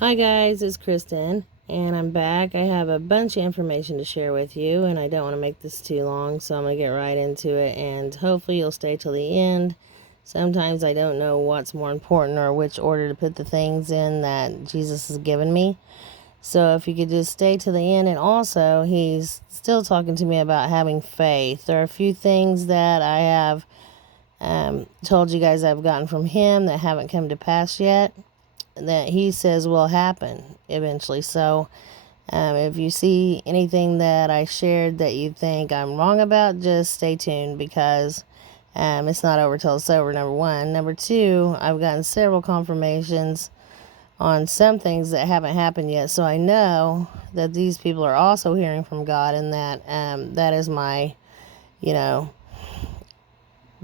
Hi guys, it's Kristen, and I'm back. I have a bunch of information to share with you, and I don't want to make this too long, so I'm going to get right into it, and hopefully you'll stay till the end. Sometimes I don't know what's more important or which order to put the things in that Jesus has given me. So if you could just stay to the end, and also he's still talking to me about having faith. There are a few things that I have told you guys I've gotten from him that haven't come to pass yet, that he says will happen eventually. So if you see anything that I shared that you think I'm wrong about, just stay tuned, because it's not over till it's over, number one. Number two, I've gotten several confirmations on some things that haven't happened yet, so I know that these people are also hearing from God, and that that is my, you know,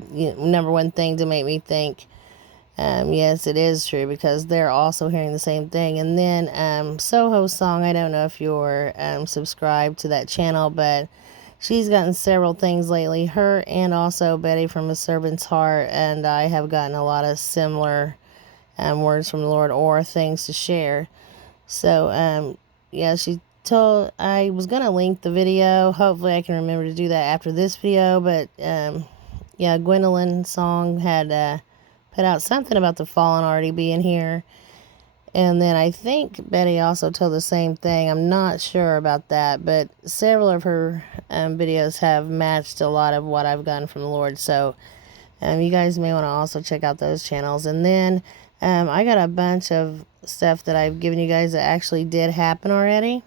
number one thing to make me think yes, it is true, because they're also hearing the same thing. And then Soho's song, I don't know if you're subscribed to that channel, but she's gotten several things lately. Her and also Betty from A Servant's Heart, and I have gotten a lot of similar words from the Lord or things to share. So yeah, she told, I was going to link the video. Hopefully I can remember to do that after this video, but yeah, Gwendolyn's song had put out something about the fallen already being here. And then I think Betty also told the same thing. I'm not sure about that, but several of her videos have matched a lot of what I've gotten from the Lord. So you guys may want to also check out those channels. And then I got a bunch of stuff that I've given you guys that actually did happen already.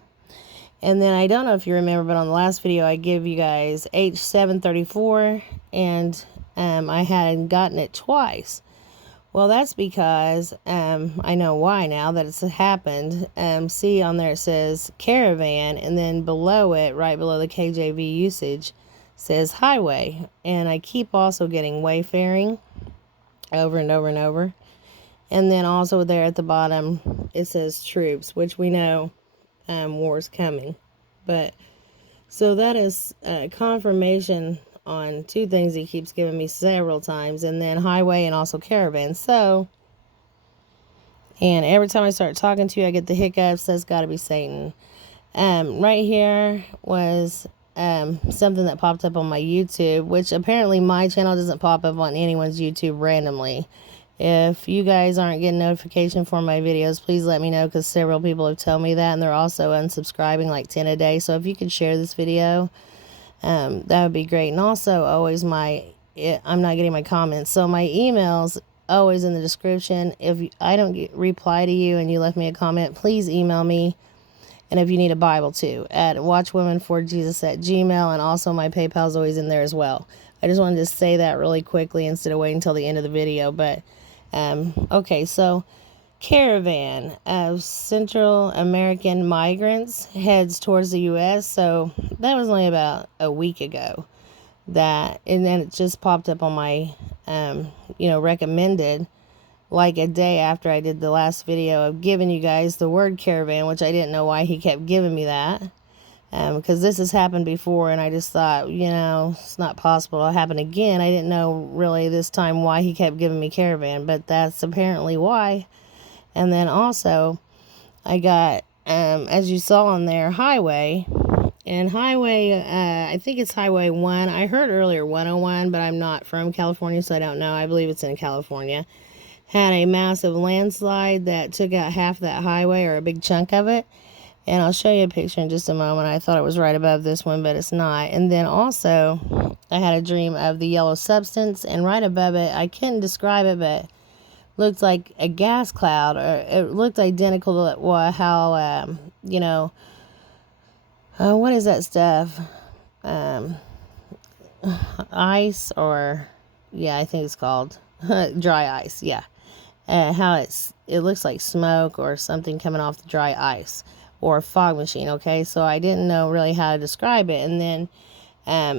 And then I don't know if you remember, but on the last video I gave you guys H734, and I had gotten it twice. Well, that's because I know why now that it's happened. See, on there it says caravan, and then below it, right below the KJV usage, says highway. And I keep also getting wayfaring over and over and over. And then also there at the bottom, it says troops, which we know war's coming. But so that is confirmation on two things he keeps giving me several times, and then highway and also caravan. So, and every time I start talking to you, I get the hiccups. That's got to be Satan. Right here was something that popped up on my YouTube, which apparently my channel doesn't pop up on anyone's YouTube randomly. If you guys aren't getting notification for my videos, please let me know, because several people have told me that, and they're also unsubscribing like 10 a day. So if you could share this video, that would be great. And also, always I'm not getting my comments, so my email's always in the description. If I don't reply to you and you left me a comment, please email me. And if you need a Bible too, at watchwomenforjesus@gmail.com, and also my PayPal's always in there as well. I just wanted to say that really quickly instead of waiting until the end of the video. But okay, so caravan of Central American migrants heads towards the U.S. So that was only about a week ago. And then it just popped up on my, recommended, like a day after I did the last video of giving you guys the word caravan, which I didn't know why he kept giving me that. Because this has happened before, and I just thought, it's not possible it'll happen again. I didn't know really this time why he kept giving me caravan, but that's apparently why. And then also, I got, as you saw on there, highway. And highway, I think it's Highway 1. I heard earlier 101, but I'm not from California, so I don't know. I believe it's in California. Had a massive landslide that took out half that highway, or a big chunk of it. And I'll show you a picture in just a moment. I thought it was right above this one, but it's not. And then also, I had a dream of the yellow substance, and right above it, I couldn't describe it, but looked like a gas cloud, or it looked identical to how, what is that stuff? Ice, or, yeah, I think it's called dry ice, yeah. How it looks like smoke or something coming off the dry ice, or a fog machine, okay? So I didn't know really how to describe it. And then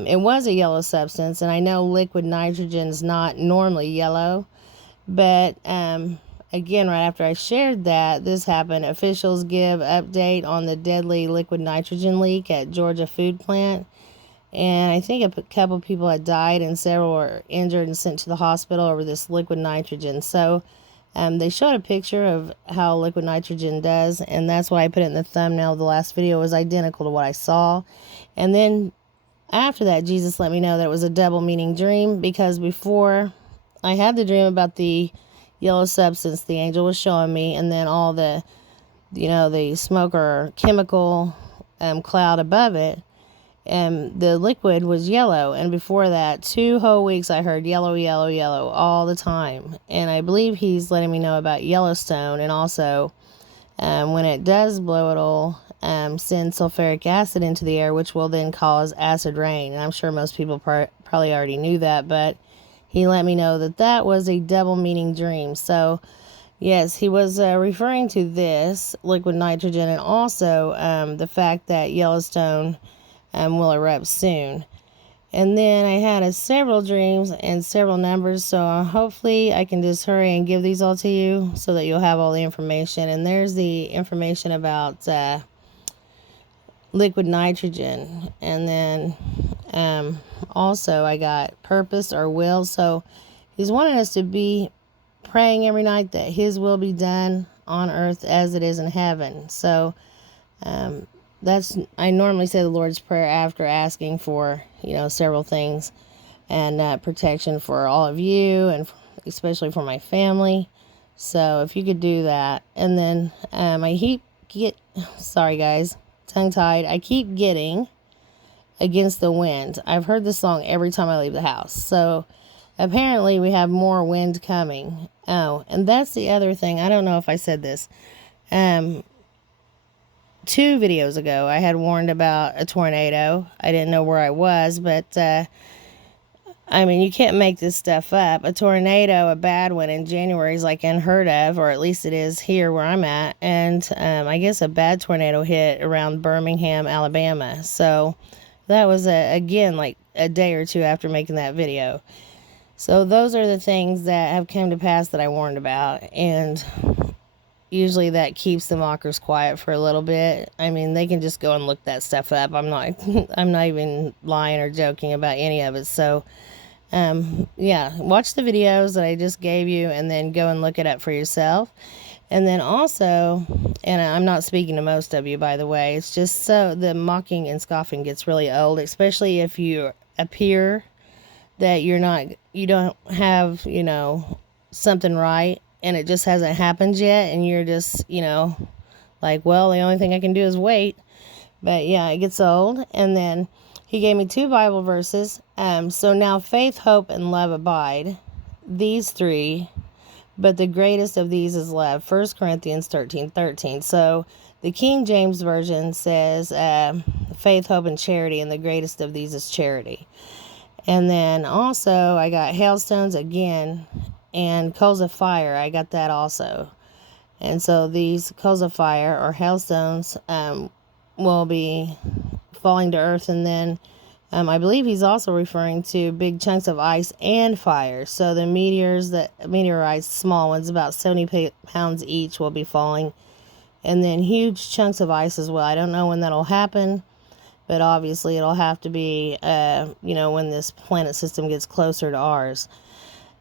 it was a yellow substance, and I know liquid nitrogen is not normally yellow, but again, right after I shared that, this happened. Officials give update on the deadly liquid nitrogen leak at Georgia food plant. And I think a couple people had died, and several were injured and sent to the hospital over this liquid nitrogen. So They showed a picture of how liquid nitrogen does, and that's why I put it in the thumbnail of the last video. It was identical to what I saw. And then after that, Jesus let me know that it was a double meaning dream, because before I had the dream about the yellow substance the angel was showing me, and then all the, the smoke or chemical cloud above it, and the liquid was yellow. And before that, 2 whole weeks I heard yellow, yellow, yellow all the time. And I believe he's letting me know about Yellowstone, and also when it does blow, it'll send sulfuric acid into the air, which will then cause acid rain. And I'm sure most people probably already knew that, but he let me know that that was a double meaning dream. So yes, he was referring to this liquid nitrogen, and also the fact that Yellowstone will erupt soon. And then I had several dreams and several numbers, so hopefully I can just hurry and give these all to you so that you'll have all the information. And there's the information about liquid nitrogen. And then also I got purpose or will. So he's wanting us to be praying every night that his will be done on earth as it is in heaven. So I normally say the Lord's Prayer after asking for, several things, and protection for all of you, and especially for my family. So if you could do that. And then sorry guys, tongue tied. I keep getting Against the Wind. I've heard this song every time I leave the house. So apparently we have more wind coming. Oh, and that's the other thing. I don't know if I said this. 2 videos ago, I had warned about a tornado. I didn't know where I was, but you can't make this stuff up. A tornado, a bad one in January, is like unheard of, or at least it is here where I'm at. And I guess a bad tornado hit around Birmingham, Alabama. So that was again like a day or 2 after making that video. So those are the things that have come to pass that I warned about, and usually that keeps the mockers quiet for a little bit. They can just go and look that stuff up. I'm not even lying or joking about any of it. So yeah, watch the videos that I just gave you, and then go and look it up for yourself. And then also, and I'm not speaking to most of you, by the way, it's just so the mocking and scoffing gets really old, especially if you appear that you don't have, something right, and it just hasn't happened yet, and you're just, like, well, the only thing I can do is wait. But yeah, it gets old. And then he gave me 2 Bible verses. So now faith, hope, and love abide, these 3, but the greatest of these is love. 1 Corinthians 13:13. So the King James Version says faith, hope, and charity, and the greatest of these is charity. And then also I got hailstones again, and coals of fire. I got that also. And so these coals of fire or hailstones will be falling to earth. And then I believe he's also referring to big chunks of ice and fire. So the meteorites, small ones, about 70 pounds each, will be falling. And then huge chunks of ice as well. I don't know when that'll happen, but obviously it'll have to be, when this planet system gets closer to ours.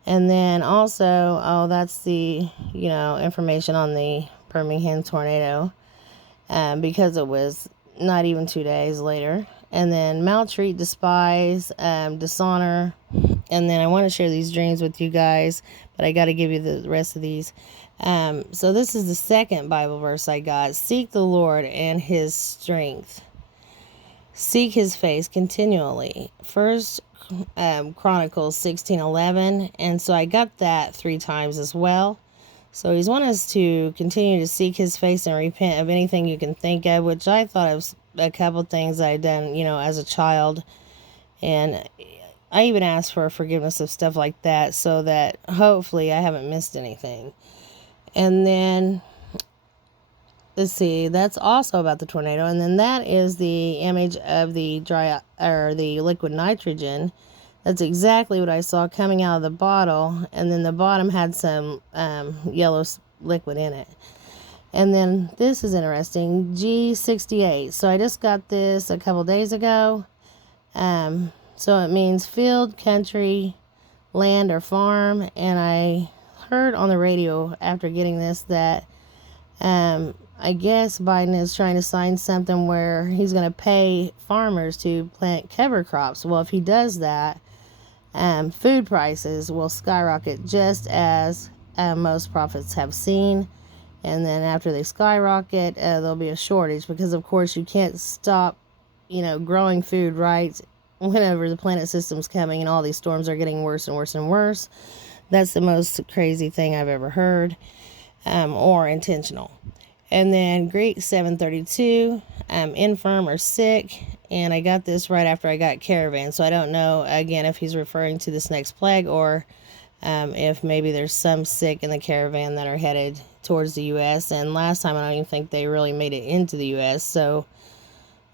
And then also, that's the, information on the Birmingham tornado, because it was not even 2 days later. And then maltreat, despise, dishonor. And then I want to share these dreams with you guys, but I got to give you the rest of these. So this is the second Bible verse I got. Seek the Lord and his strength. Seek his face continually. First Chronicles 16:11. And so I got that 3 times as well. So he's wanting us to continue to seek his face and repent of anything you can think of, which I thought of a couple things I'd done, as a child. And I even asked for forgiveness of stuff like that, so that hopefully I haven't missed anything. And then, let's see, that's also about the tornado. And then that is the image of the the liquid nitrogen. That's exactly what I saw coming out of the bottle. And then the bottom had some yellow liquid in it. And then this is interesting, G68. So I just got this a couple days ago. So it means field, country, land, or farm. And I heard on the radio after getting this that I guess Biden is trying to sign something where he's going to pay farmers to plant cover crops. Well, if he does that, food prices will skyrocket just as most prophets have seen. And then after they skyrocket, there'll be a shortage because, of course, you can't stop, growing food, right? Whenever the planet system's coming and all these storms are getting worse and worse and worse. That's the most crazy thing I've ever heard, or intentional. And then Greek 732, infirm or sick. And I got this right after I got caravan. So I don't know, again, if he's referring to this next plague or if maybe there's some sick in the caravan that are headed towards the U.S. And last time I don't even think they really made it into the U.S. So,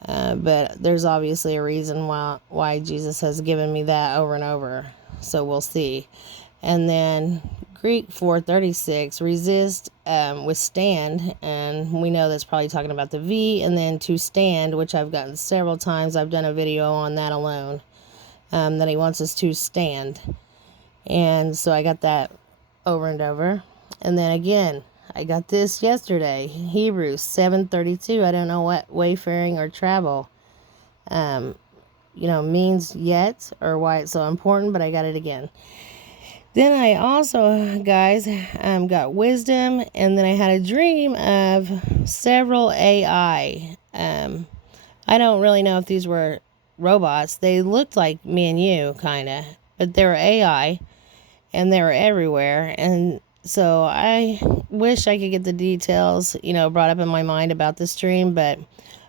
but there's obviously a reason why Jesus has given me that over and over. So we'll see. And then Greek 436, resist, withstand, and we know that's probably talking about the V, and then to stand, which I've gotten several times. I've done a video on that alone, that he wants us to stand. And so I got that over and over. And then again, I got this yesterday, Hebrews 7:32. I don't know what wayfaring or travel, means yet or why it's so important, but I got it again. Then I also, guys, got wisdom, and then I had a dream of several AI. I don't really know if these were robots. They looked like me and you, kind of, but they were AI, and they were everywhere. And so I wish I could get the details, brought up in my mind about this dream, but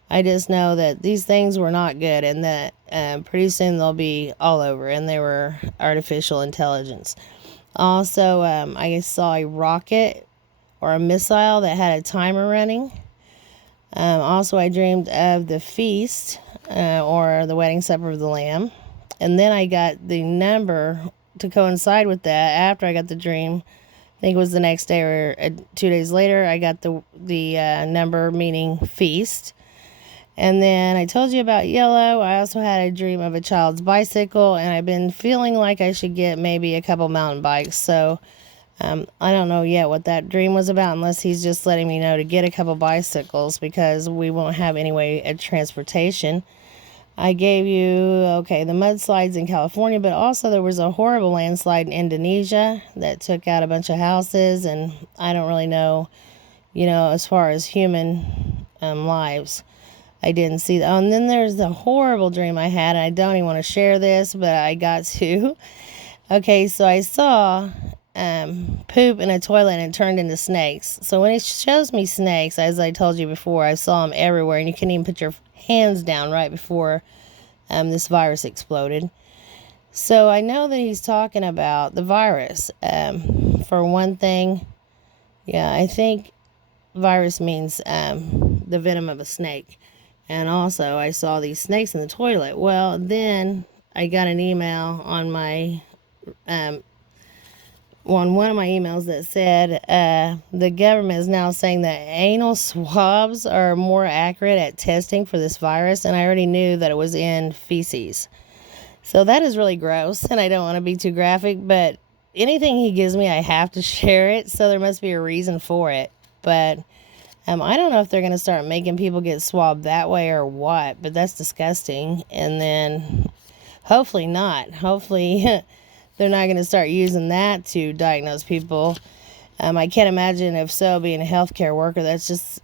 I just know that these things were not good, and that pretty soon they'll be all over, and they were artificial intelligence. Also, I saw a rocket or a missile that had a timer running. Also, I dreamed of the feast or the wedding supper of the Lamb. And then I got the number to coincide with that after I got the dream. I think it was the next day or 2 days later. I got the number meaning feast. And then I told you about yellow. I also had a dream of a child's bicycle, and I've been feeling like I should get maybe a couple mountain bikes. So I don't know yet what that dream was about, unless he's just letting me know to get a couple bicycles because we won't have any way of transportation. I gave you, the mudslides in California, but also there was a horrible landslide in Indonesia that took out a bunch of houses, and I don't really know, as far as human lives. I didn't see that. Oh, and then there's the horrible dream I had, and I don't even want to share this, but I got to. Okay, so I saw poop in a toilet, and it turned into snakes. So when it shows me snakes, as I told you before, I saw them everywhere, and you couldn't even put your hands down right before this virus exploded. So I know that he's talking about the virus. For one thing, I think virus means the venom of a snake. And also, I saw these snakes in the toilet. Well, then I got an email on my on one of my emails that said the government is now saying that anal swabs are more accurate at testing for this virus, and I already knew that it was in feces. So that is really gross, and I don't want to be too graphic, but anything he gives me, I have to share it, so there must be a reason for it. But I don't know if they're going to start making people get swabbed that way or what, but that's disgusting. And then hopefully not. Hopefully they're not going to start using that to diagnose people. I can't imagine, if so, being a healthcare worker, that's just,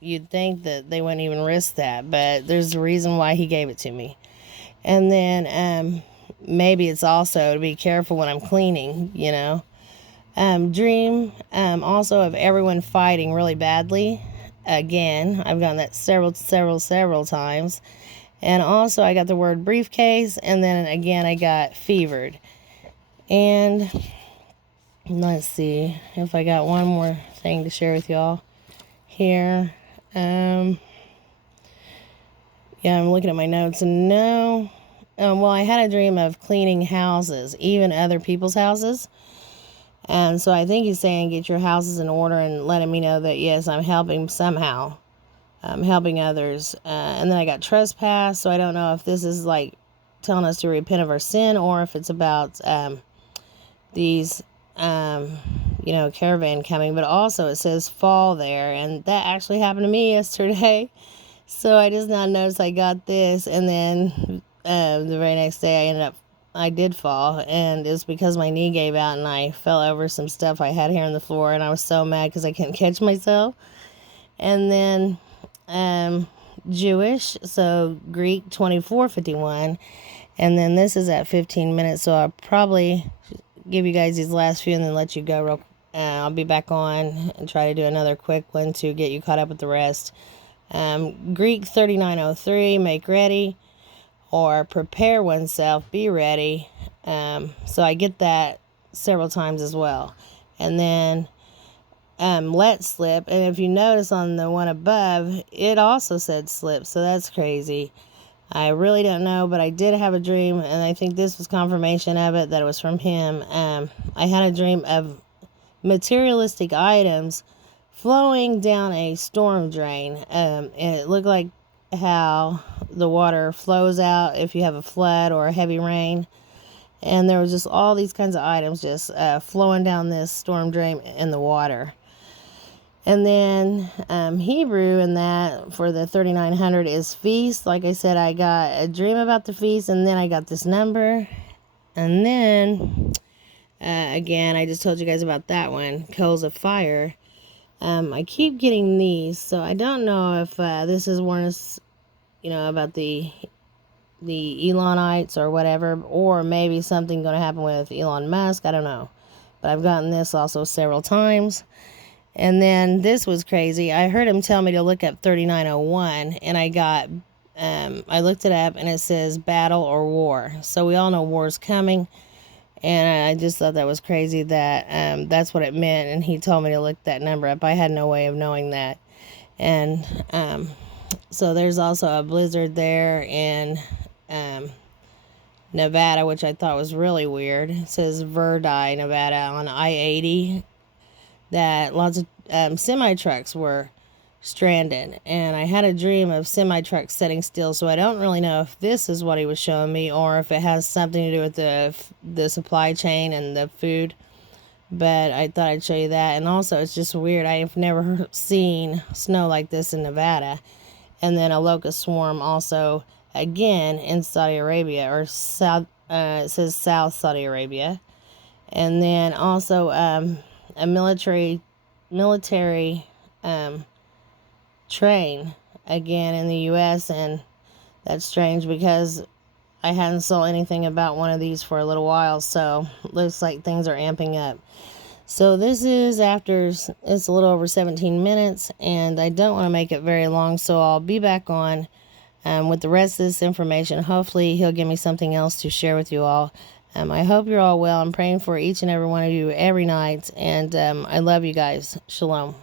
you'd think that they wouldn't even risk that, but there's a reason why he gave it to me. And then maybe it's also to be careful when I'm cleaning, Dream also of everyone fighting really badly. Again, I've gotten that several times. And also I got the word briefcase, and then again I got fevered. And let's see if I got one more thing to share with y'all here. I'm looking at my notes, and no. Well, I had a dream of cleaning houses, even other people's houses. And so I think he's saying get your houses in order and letting me know that, yes, I'm helping somehow. I'm helping others. And then I got trespass. So I don't know if this is like telling us to repent of our sin, or if it's about these caravan coming, but also it says fall there, and that actually happened to me yesterday. So I just now noticed I got this, and then the very next day I did fall, and it's because my knee gave out and I fell over some stuff I had here on the floor, and I was so mad because I couldn't catch myself. And then Jewish, so Greek 24:51, and then this is at 15 minutes, so I'll probably give you guys these last few and then let you go real. I'll be back on and try to do another quick one to get you caught up with the rest. Greek 39:03, make ready, or prepare oneself, be ready. So I get that several times as well. And then let slip, and if you notice on the one above, it also said slip, so that's crazy. I really don't know, but I did have a dream, and I think this was confirmation of it, that it was from him. I had a dream of materialistic items flowing down a storm drain. And it looked like how the water flows out if you have a flood or a heavy rain. And there was just all these kinds of items just flowing down this storm drain in the water. And then Hebrew in that for the 3900 is feast. Like I said, I got a dream about the feast, and then I got this number. And then, again, I just told you guys about that one, coals of fire. I keep getting these, so I don't know if this is one, about the Elonites or whatever, or maybe something going to happen with Elon Musk. I don't know. But I've gotten this also several times. And then this was crazy. I heard him tell me to look up 3901, and I looked it up, and it says battle or war. So we all know war's coming, and I just thought that was crazy that that's what it meant, and he told me to look that number up. I had no way of knowing that. And so there's also a blizzard there in Nevada, which I thought was really weird. It says Verdi, Nevada, on I-80. That lots of semi-trucks were stranded, and I had a dream of semi-trucks sitting still, so I don't really know if this is what he was showing me or if it has something to do with the supply chain and the food, but I thought I'd show you that. And also, it's just weird. I've never seen snow like this in Nevada. And then a locust swarm also, again, in Saudi Arabia, or South, it says South Saudi Arabia. And then also a military train again in the U.S., and that's strange because I hadn't saw anything about one of these for a little while, so looks like things are amping up. So this is after, it's a little over 17 minutes, and I don't want to make it very long, so I'll be back on with the rest of this information. Hopefully he'll give me something else to share with you all. I hope you're all well. I'm praying for each and every one of you every night, and I love you guys. Shalom.